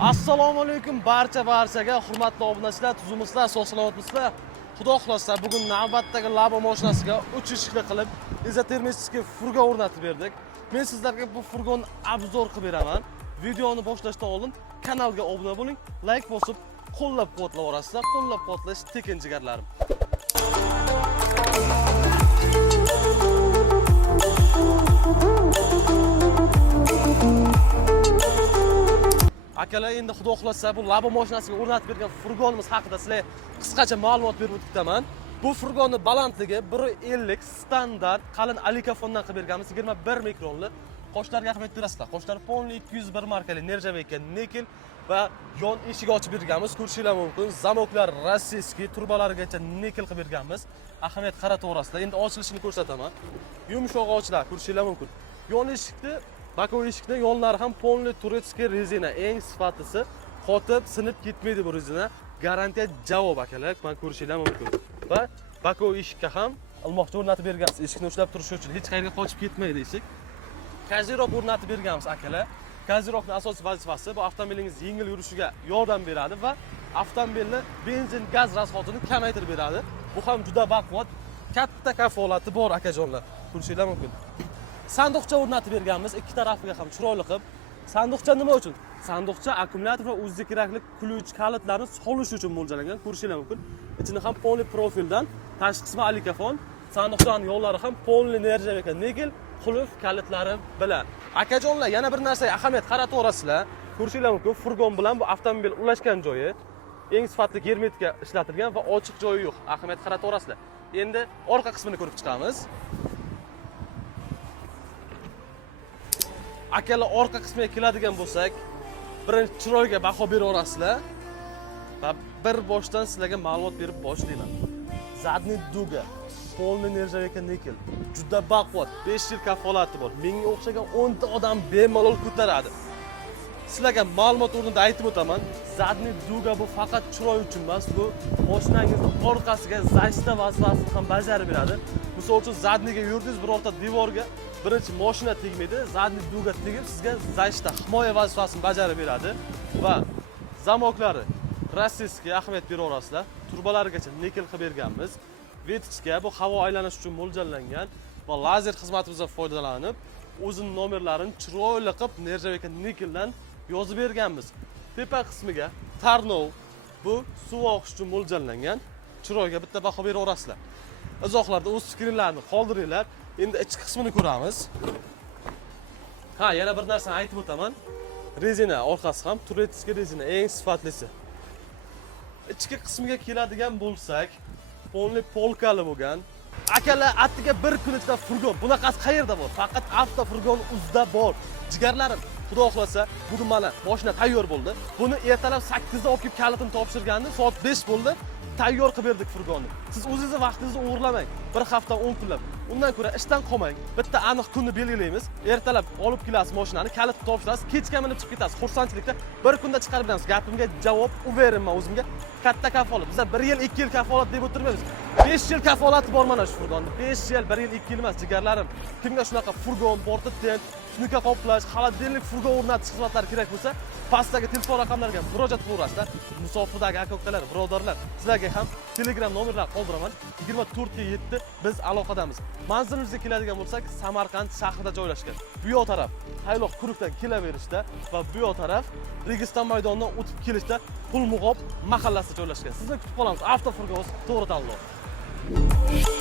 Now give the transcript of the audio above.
Assalomu alaykum barchaga hurmatli obunachilar, tuzumizlar, sog'-salomatmisizlar? Xudo xolasa bugun navbatdagi Labo mashinasiga 3 eshikli qilib izotermistik furgon o'rnatib berdik. Men sizlarga bu furgonni obzor qilib beraman. Videoni boshlashdan oldin kanalga obuna bo'ling, like bosib, qo'llab-quvvatlayverasizlar. Qo'llab-quvvatlash tekin jigarlarim. Akalar, endi xudo xolasa bu Labo mashinasiga o'rnatib bergan furgonimiz haqida sizlarga qisqacha ma'lumot berib o'tibman. Bu furgonni balandligi 1.50 standart qalin alikafondan qilib berganmiz, 21 mikronli. Qo'shlarga ahamiyat berasizlar. Qo'shlar Ponli 201 markali nержавейка nikel va yon eshik ochib berganmiz. Ko'rishingiz mumkin. Zamoklar rossiyskiy, turbalarigacha nikel qilib berganmiz. Ahamiyat qarataverasizlar. Endi ochilishini ko'rsataman. Yumshoq ochlar, ko'rishingiz mumkin. Yon eshikni Bako eshikni yonlari ham Ponli turetskiy rezina, eng sifatlisi, qotib, sinib ketmaydi bu rezina. Garantiya javob akalar, men ko'rishingiz mumkin. Va Bako eshikka ham ilmoqchi o'rnatib berganmiz. Eshikni ushlab turish uchun hech qayerga qochib ketmaydi eshik. Kazirok o'rnatib berganmiz akalar. Kazirokning asosiy vazifasi bu avtomobilingiz yengil yurishiga yordam beradi va avtomobilni benzin, gaz rasxodini kamaytirib beradi. Bu ham juda baquvvat, katta kafolati bor akajonlar. Ko'rishingiz mumkin. Sanduqcha o'rnatib berganmiz, ikki tarafiga ham chiroyli qilib. Sanduqcha nima uchun? Sanduqcha akkumulyator va o'ziga kerakli ключ kalitlarni solish uchun mo'ljallangan. Ko'rishingiz mumkin. Ichini ham Ponli profildan, tashqi qismi alikafon, sanduqchaning yo'llari ham Ponli nержавейка nikel qulf kalitlari bilan. Akajonlar, yana bir narsaga ahamiyat qarataverasizlar. Ko'rishingiz mumkin, furgon bilan bu avtomobil ulashgan joyi eng sifatli germetika ishlatilgan va ochiq joyi yo'q. Ahamiyat qarataverasizlar. Endi orqa qismini ko'rib chiqamiz. Akalar, orqa qismiga keladigan bo'lsak, birinchi chiroyga baho beraverasizlar va bir boshdan sizlarga ma'lumot berib boshlayman. Zadniy duga, Ponli nержавейка nikel, juda baquvvat, 5 yil kafolati bor. Menga o'xshagan 10 ta odam bemalol ko'taradi. Sizlarga ma'lumot o'rnida aytib o'taman, zadniy duga bu faqat chiroy uchun emas, bu mashinangizning orqasiga zashta vazifasini ham bajarib beradi. Misol uchun zadniyga yurdingiz, birorta devorga birinchi mashina tegmaydi, zadniy duga tegib sizga zashta himoya vazifasini bajarib beradi va zamoklari rossiyskiy, ahamiyat beraverasizlar. Turbalarigacha nikel qilib berganmiz. Vetixga bu havo aylanish uchun mo'ljallangan va lazer xizmatimizdan foydalanib, o'zining nomerlarini chiroyli qilib nержавейка nikeldan yozib berganmiz. Tepa qismiga Tarnov, bu suv oqish uchun mo'ljallangan. Chiroyga bitta baho beraverasizlar. Izohlarda o'z fikringizni qoldiringlar. Endi ichki qismini ko'ramiz. Yana bir narsani aytib o'taman. Rezina orqasi ham turetskiy rezina, eng sifatlisi. Ichki qismiga keladigan bo'lsak, Ponli polkali bo'lgan. Akalar, attiga bir kun ichida furgon, bunaqasi qayerda bor? Faqat avto furgon uzda bor. Jigarlarim, xudo xolasa, bugun mana mashina tayyor bo'ldi. Buni ertalab 8 da olib kelib kalitini topshirgandi, soat 5 bo'ldi. Tayyor qilib berdik furgonni. Siz o'zingizni vaqtingizni o'g'irlamang. Bir hafta 10 kunlab. Undan ko'ra ishdan qolmang. Bitta aniq kunni belgilaymiz. Ertalab olib kelasiz mashinani, kalitni topshirasiz, kechga minib chiqib ketasiz. Xursandchilikda bir kunda chiqarib beramiz. Gapimga javob uveraman o'zimga. Katta kafolat. Biz 1 yil, 2 yil kafolat deb o'tirmaymiz. 5 yil kafolati bor mana shu furgonni. 5 yil, 1 yil, 2 yil emas, jigarlarim. Kimga shunaqa furgon, porta tent, tunuka qoplash, xolodilnik furgon o'rnatish xizmatlari kerak bo'lsa, pastdagi telefon raqamlariga murojaat qilaverasizlar. Musofadagi aka-ukalar, birodarlar, sizlarga ham Telegram nomerlar qoldiraman. 24/7 biz aloqadamiz. Manzilimizga keladigan bo'lsak, Samarqand shahrida joylashgan. Bu yoq taraf Hayloq Kurukdan kelaverishda va bu yoq taraf Registon maydonidan o'tib kelishda Qulmug'ob mahallasida joylashgan. Sizni kutib qolamiz. Avtofurgon to'g'ri tanlov.